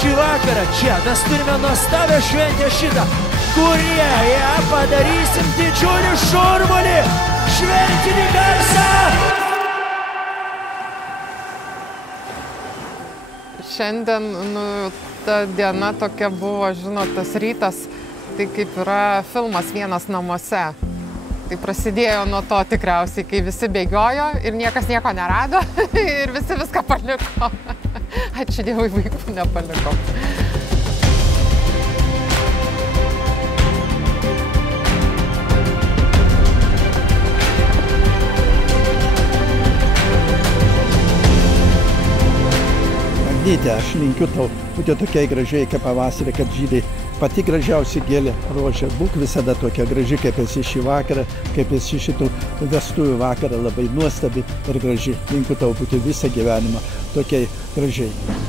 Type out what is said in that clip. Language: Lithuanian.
šį vakarą čia mes turime nuostabią šventę šitą, kurie ją padarysim didžiulį šurmulį, šventinį garsą. Šiandien, ta diena tokia buvo, žinot, tas rytas, tai kaip yra filmas Vienas namuose. Tai prasidėjo nuo to tikriausiai, kai visi bėgiojo ir niekas nieko nerado ir visi viską paliko. Ačiū Dievui, vaikų nepaliko. Agnyte, aš linkiu tau būti tokiai gražiai kaip pavasarį, kad žydai pati gražiausia gėlė rožė. Būk visada tokia graži, kaip esi šį vakarą, kaip esi šitų vestuvių vakarą, labai nuostabi ir graži. Linkiu tau būti visą gyvenimą tokiai gražiai.